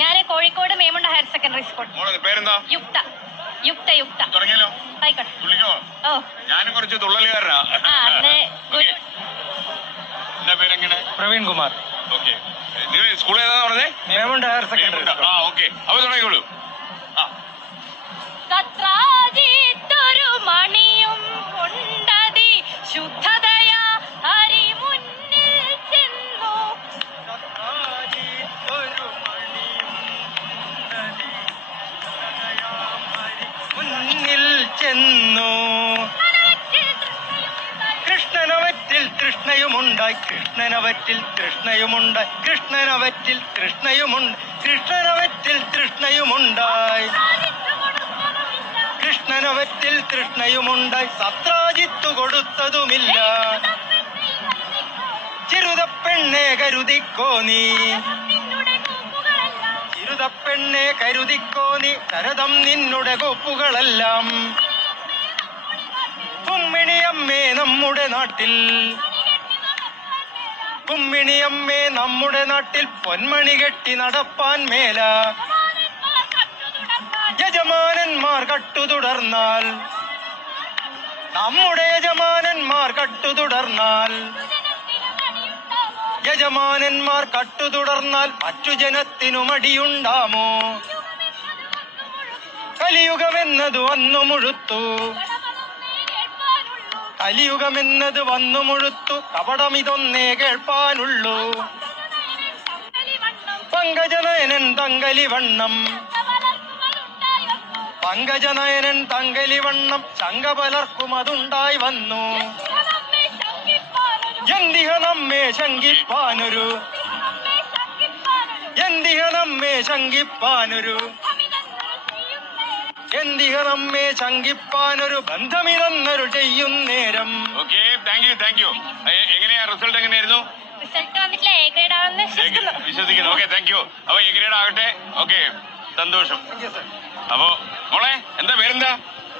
ഞാൻ Kozhikode Memunda higher secondary school. പേരെന്താ? യുക്ത. യുക്ത യുക്ത. തുടങ്ങിയല്ലോ. ആയിക്കോട്ടെ. ഓ, ഞാനും കുറച്ച് തുള്ളലുകാരനാ. എന്താ പേരെങ്ങനെ? പ്രവീൺ കുമാർ. ഓക്കെ. സ്കൂൾ ഏതാ പറഞ്ഞേ? Memunda higher secondary. ഓക്കെ, അപ്പൊ തുടങ്ങിക്കോളൂ. സത്രാജിത്തൊരു മണിയും കൊണ്ടതി ശുദ്ധതയാ ഹരി മുന്നിൽ ചെന്നു. മുന്നിൽ ചെന്നു. കൃഷ്ണനവറ്റിൽ തൃഷ്ണയുമുണ്ടായി, കൃഷ്ണനവറ്റിൽ തൃഷ്ണയുമുണ്ടായി, കൃഷ്ണനവറ്റിൽ തൃഷ്ണയുമുണ്ട്, കൃഷ്ണനവറ്റിൽ തൃഷ്ണയുമുണ്ടായി, കൃഷ്ണനവറ്റിൽ തൃഷ്ണയുമുണ്ടായി. സത്രാജിത്തു കൊടുത്തതുമില്ല. ചിരുതപ്പെണ്ണെ കരുതിക്കോ നീ, ചിരുതപ്പെണ്ണെ കരുതിക്കോ നീ, ശരദം നിന്നുടെ കോപ്പുകളെല്ലാം. കുമ്മിണിയമ്മേ നമ്മുടെ നാട്ടിൽ, കുമ്മിണിയമ്മേ നമ്മുടെ നാട്ടിൽ പൊന്മണി കെട്ടി നടപ്പാൻ മേല. യജമാനന്മാർ കട്ടുതുടർന്നാൽ, നമ്മുടെ യജമാനന്മാർ കട്ടുതുടർന്നാൽ, യജമാനന്മാർ കട്ടുതുടർന്നാൽ മറ്റു ജനത്തിനു മടിയുണ്ടാമോ? കലിയുഗമെന്നത് വന്നു മുഴുത്തു, കലിയുഗമെന്നത് വന്നു മുഴുത്തു, കപടമിതൊന്നേ കേൾപ്പാനുള്ളൂ. പങ്കജനയനൻ തങ്കലിവണ്ണം, പങ്കജനയനൻ തങ്കലിവണ്ണം, ശങ്ക പലർക്കും അതുണ്ടായി വന്നു. എന്തിഹ നമ്മെ ശങ്കിപ്പാനൊരു, എന്തിഹ നമ്മെ ശങ്കിപ്പാനൊരു, എന്തിഹ നമ്മെ ശങ്കിപ്പാനൊരു ബന്ധമിതെന്നൊരു ചെയ്യുന്നേരം. Okay, thank you. എങ്ങനെയാ റിസൾട്ട്? എങ്ങനെയായിരുന്നു? റിസൾട്ട് വന്നിട്ടില്ല, എ ഗ്രേഡ് ആണെന്ന് വിശ്വസിക്കുന്നു. Okay, thank you. അപ്പൊ എ ഗ്രേഡ് ആകട്ടെ. ഓക്കെ, സന്തോഷം. അപ്പൊ മോളെ എന്താ പേരെന്താ?